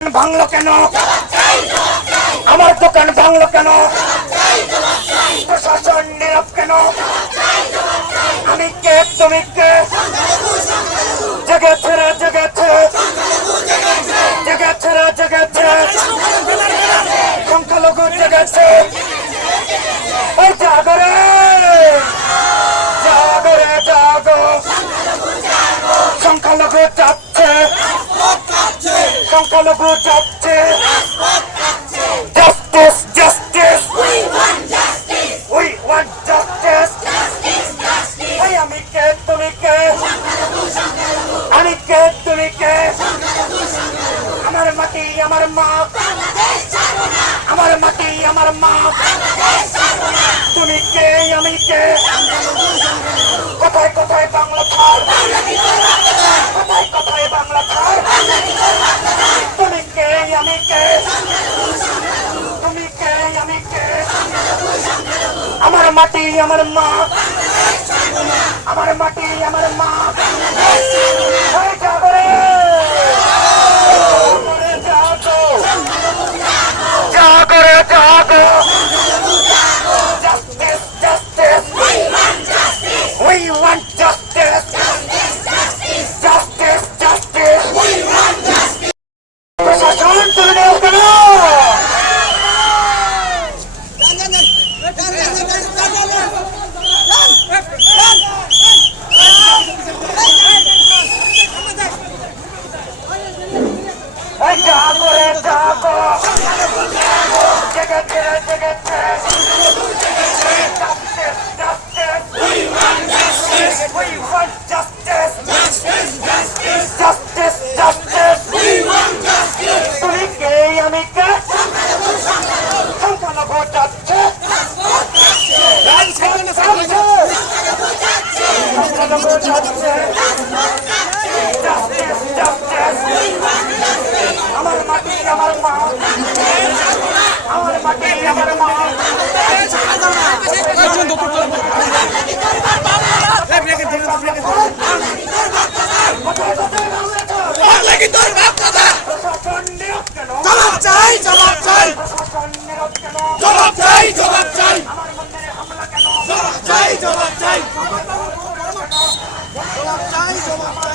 ভাঙলো কেন? আমার দোকান ভাঙলো কেন? প্রশাসন নীরব কেন? আমি কে? তুমি কে? জেগেছে রে, জেগেছে। জেগেছে রে, জেগেছে। সংখ্যালঘু জেগেছে। ওই জাগরে। সংখ্যালঘু আমার মাটি আমার মা। আমার মাটি আমার মা। তুমি কে আমি কে? কোথায় কোথায় বাংলা ছাড়? কোথায় কোথায় বাংলা ছাড়? তুমি কে আমি কে? তুমি কে আমি কে? আমার মাটি আমার মা। আমার মাটি আমার মা। এই জাগরে জাগরে জাগো জাগরে জাগো Justice, justice. We want justice. Justice, justice. প্রশাসন তুলে নেও কেন এই জাগরে জাগো জেগেছে জেগেছে Justice, justice. We want justice. We want justice. Justice, justice. তুমি কে আমি কে সংখ্যালঘু যাচ্ছে সংখ্যালঘু যাচ্ছে Justice, justice. আমার মাটি আমার মা আমার মাটি আমার মা প্রশাসন বাপ কেন? জবাব চাই জবাব চাই প্রশাসন নীরব কেন জবাব চাই জবাব চাই আমার মন্দিরে হামলা কেন জবাব চাই জবাব চাই জবাব চাই জবাব চাই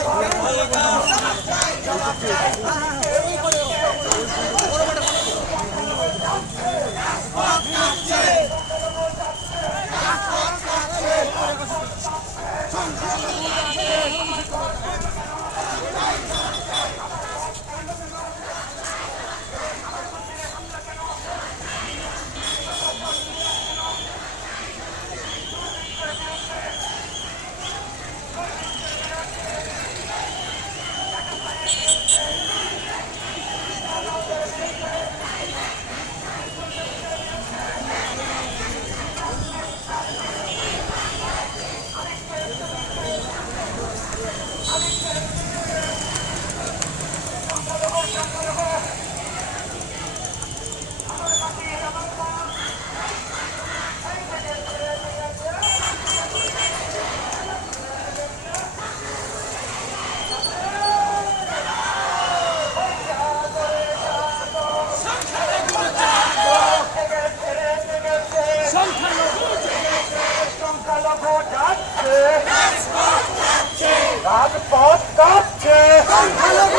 সংখ্যালঘু যাচ্ছে রাজপথ কাঁপছে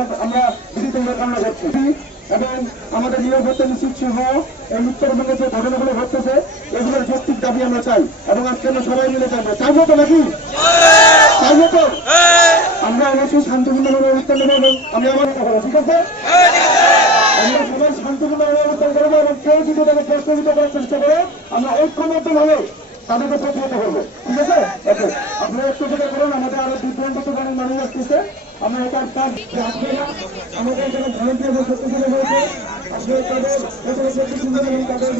আমরা- বিধিত কামনা করছি। এবং আমাদের নিরাপত্তা নিশ্চিত সহ এই উত্তরবঙ্গে যে ঘটনাগুলো ঘটতেছে, এগুলোর যৌক্তিক দাবি আমরা চাই। এবং আজকে আমরা সবাই মিলে চাইব। চাইব তো নাকি? চাইব তো? আমরা অবশ্যই শান্তিপূর্ণভাবে উত্তর নেব এবং আমি আমার ঠিক আছে? আমরা সবাই শান্তিপূর্ণভাবে উত্তর করব এবং কেউ যদি তাকে প্রশ্নবিত করার চেষ্টা করে, আমরা ঐক্যবদ্ধভাবে তাদেরকে প্রতিহত করব ঠিক আছে? ওকে আপনারা একটু যেটা করুন আমাদের আরও বিভ্রান্ত ধরনের মানুষ আসতেছে। আমরা এটা কাজ যে আপনারা আমাদের এখানে ভলেন্টিয়ারদের শক্তিশালী হয়েছে। আপনারা তাদের এখানে শক্তিশালী এবং তাদের।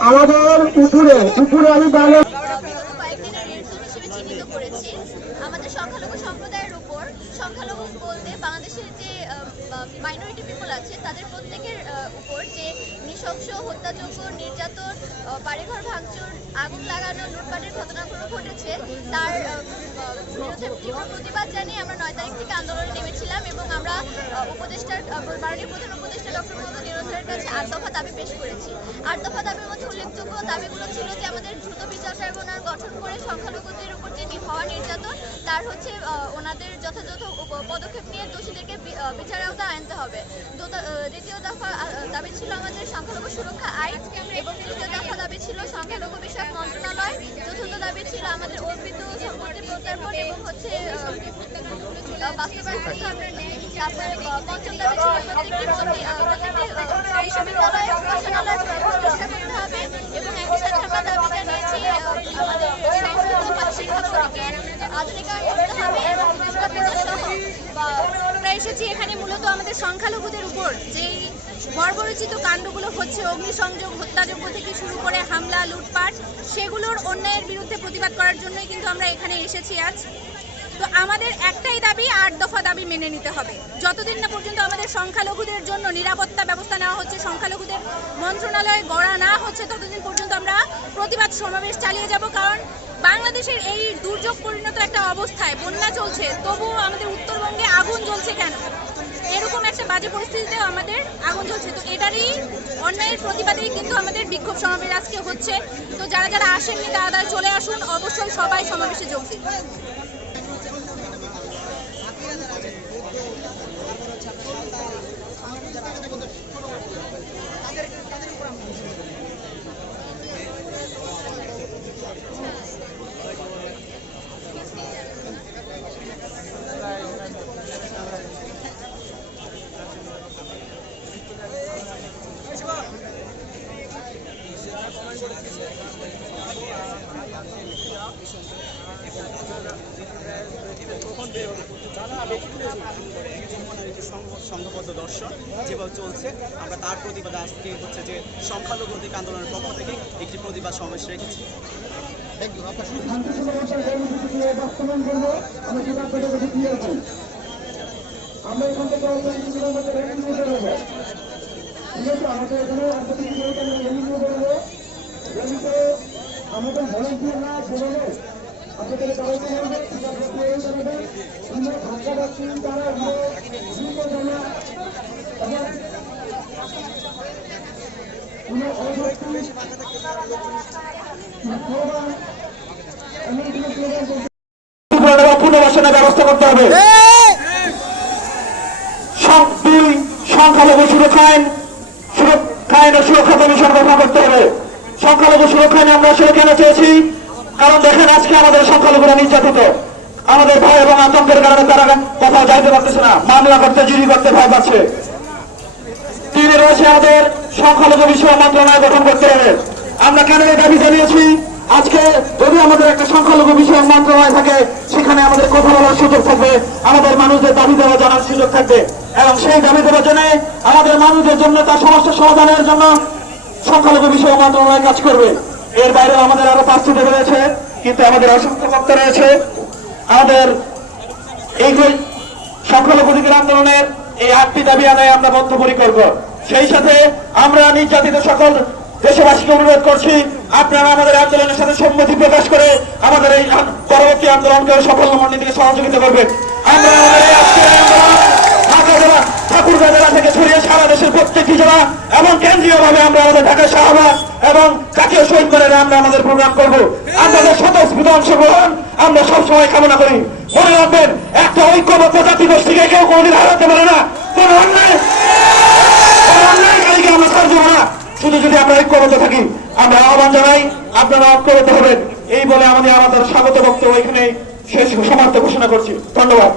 আমাদের পুকুরে পুকুরে আমি বাংলা আমাদের সংখ্যালঘু সম্প্রদায়ের উপর সংখ্যালঘু বলতে বাংলাদেশের যে মাইনরিটি পিপল আছে তাদের প্রত্যেকের আহ, উপর যে হত্যাযোগ্য নির্যাতন বাড়িঘর ভাঙচুর, আগুন লাগানো, লুটপাটের ঘটনাগুলো ঘটেছে। তার বিরুদ্ধে তীব্র প্রতিবাদ জানিয়ে আমরা নয় তারিখ থেকে আন্দোলনে নেমেছিলাম এবং আমরা উপদেষ্টার মাননীয় প্রধান উপদেষ্টা ডক্টর মোহাম্মদ নিরঞ্জনের কাছে আট দফা দাবি পেশ করেছি। আট দফা দাবির মধ্যে উল্লেখযোগ্য দাবিগুলো ছিল যে আমাদের দ্রুত বিচার ট্রাইব্যুনাল গঠন করে সংখ্যালঘুদের উপর যে হওয়া নির্যাতন তার হচ্ছে ওনাদের যথাযথ পদক্ষেপ নিয়ে দোষীদেরকে বিচারের আওতায় আনতে হবে। দ্বিতীয় দফা দাবি ছিল আমাদের সংখ্যালঘু সুরক্ষা আইন এবং তৃতীয় দফা দাবি ছিল সংখ্যালঘু বিষয়ক মন্ত্রণালয়। চতুর্থ দাবি ছিল আমাদের অর্পিত সম্পত্তি প্রত্যার্পণ এবং হচ্ছে বাস্তবায়ন করতে হবে। তারপরে পঞ্চম দাবি ছিল প্রতি- আহ, প্রত্যেকটি আহ, বিশ্ববিদ্যালয়ে উপাসনালয় প্রতিষ্ঠা করতে হবে এবং একই সাথে আমরা দাবি জানিয়েছি আহ, আমাদের সংস্কৃত শিক্ষা সমিতিকে আধুনিকায়ন করতে হবে এবং নিষ্পাপিত সহ বা- আমরা এসেছি এখানে মূলত আমাদের সংখ্যালঘুদের উপর যেই বর্বরচিত কাণ্ডগুলো হচ্ছে, অগ্নিসংযোগ হত্যাযোগ্য থেকে শুরু করে হামলা, লুটপাট, সেগুলোর অন্যায়ের বিরুদ্ধে প্রতিবাদ করার জন্যই কিন্তু আমরা এখানে এসেছি আজ। তো আমাদের একটাই দাবি, আট দফা দাবি মেনে নিতে হবে। যতদিন না পর্যন্ত আমাদের সংখ্যালঘুদের জন্য নিরাপত্তা ব্যবস্থা নেওয়া হচ্ছে, সংখ্যালঘুদের মন্ত্রণালয় গড়া না হচ্ছে, ততদিন পর্যন্ত আমরা প্রতিবাদ সমাবেশ চালিয়ে যাব। কারণ বাংলাদেশের এই দুর্যোগ পরিণত একটা অবস্থায় বন্যা চলছে, তবুও আমাদের উত্তরবঙ্গে আগুন জ্বলছে কেন? এরকম একটা বাজে পরিস্থিতিতে আমাদের আগুন জ্বলছে। তো এটারই অন্যায়ের প্রতিবাদেই কিন্তু আমাদের বিক্ষোভ সমাবেশ আজকে হচ্ছে। তো যারা যারা আসেননি, তারা তারা চলে আসুন। অবশ্যই সবাই সমাবেশে যোগ দিন। সংঘবদ্ধ দর্শন যেভাবে চলছে, আমরা তার প্রতিবাদে আজকে হচ্ছে যে সংখ্যালঘু অধিক আন্দোলনের পক্ষ থেকে একটি প্রতিবাদ সমাবেশ রেখেছি। আমাদের এখানে আমাদের বেরোবে আপনাদের পুনর্বাসনের ব্যবস্থা করতে হবে। দুই সংখ্যালঘু সুরক্ষা আইন, সুরক্ষা সুরক্ষা কমিশন গঠন করতে হবে। সংখ্যালঘু সুরক্ষা আইনে আমরা সুরক্ষা চেয়েছি। কারণ দেখেন আজকে আমাদের সংখ্যালঘুরা নির্যাতিত। আমাদের ভয় এবং আতঙ্কের কারণে তারা কোথাও যাইতে পারতেছে না, মামলা করতে জিডি করতে ভয় পাচ্ছে। তিনে রয়েছে আমাদের সংখ্যালঘু বিষয় মন্ত্রণালয় গঠন করতে হবে আমরা কেন এই দাবি জানিয়েছি? আজকে যদি আমাদের একটা সংখ্যালঘু বিষয় মন্ত্রণালয় থাকে, সেখানে আমাদের কথা বলার সুযোগ থাকবে, আমাদের মানুষদের দাবি দেওয়া জানার সুযোগ থাকবে। এবং সেই দাবি দেওয়ার জন্য আমাদের মানুষদের জন্য তার সমস্যা সমাধানের জন্য সংখ্যালঘু বিষয় মন্ত্রণালয় কাজ করবে। এর বাইরে আমাদের আরও পাঁচটি দেবে রয়েছে, কিন্তু আমাদের অসংখ্য বক্তা রয়েছে। আমাদের এই যে সংখ্যালঘুদের আন্দোলনের এই আটটি দাবি আদায় আমরা বদ্ধপরিকর। সেই সাথে আমরা নির্যাতিত সকল দেশবাসীকে অনুরোধ করছি, আপনারা আমাদের আন্দোলনের সাথে সম্মতি প্রকাশ করে আমাদের এই পরবর্তী আন্দোলনকে সফল মন্ডিতে সহযোগিতা করবেন। আমরা আমাদের এই আজকের আন্দোলন ঢাকা জেলা ঠাকুরগাঁ জেলা থেকে ছড়িয়ে সারা দেশের প্রত্যেকটি জেলা এবং কেন্দ্রীয় ভাবে আমরা আমাদের ঢাকা শাহবাগ এবং জাতীয় শহীদ মিনারে আমরা আমাদের প্রোগ্রাম করব। আপনাদের স্বতঃস্ফূর্ত অংশগ্রহণ আমরা সবসময় কামনা করি। মনে রাখবেন, একটা ঐক্যবদ্ধ জাতি গোষ্ঠীকে কেউ কোনদিন হারাতে পারে না। কোন অন্যায় অন্যায়কারীকে আমরা দেবো না। শুধু যদি আমরা ঐক্যবদ্ধ থাকি, আমরা আহ্বান জানাই, আপনারা ঐক্যবদ্ধ হবেন। এই বলে আমাদের আমাদের স্বাগত বক্তব্য এখানে শেষ সমাপ্ত ঘোষণা করছি। ধন্যবাদ।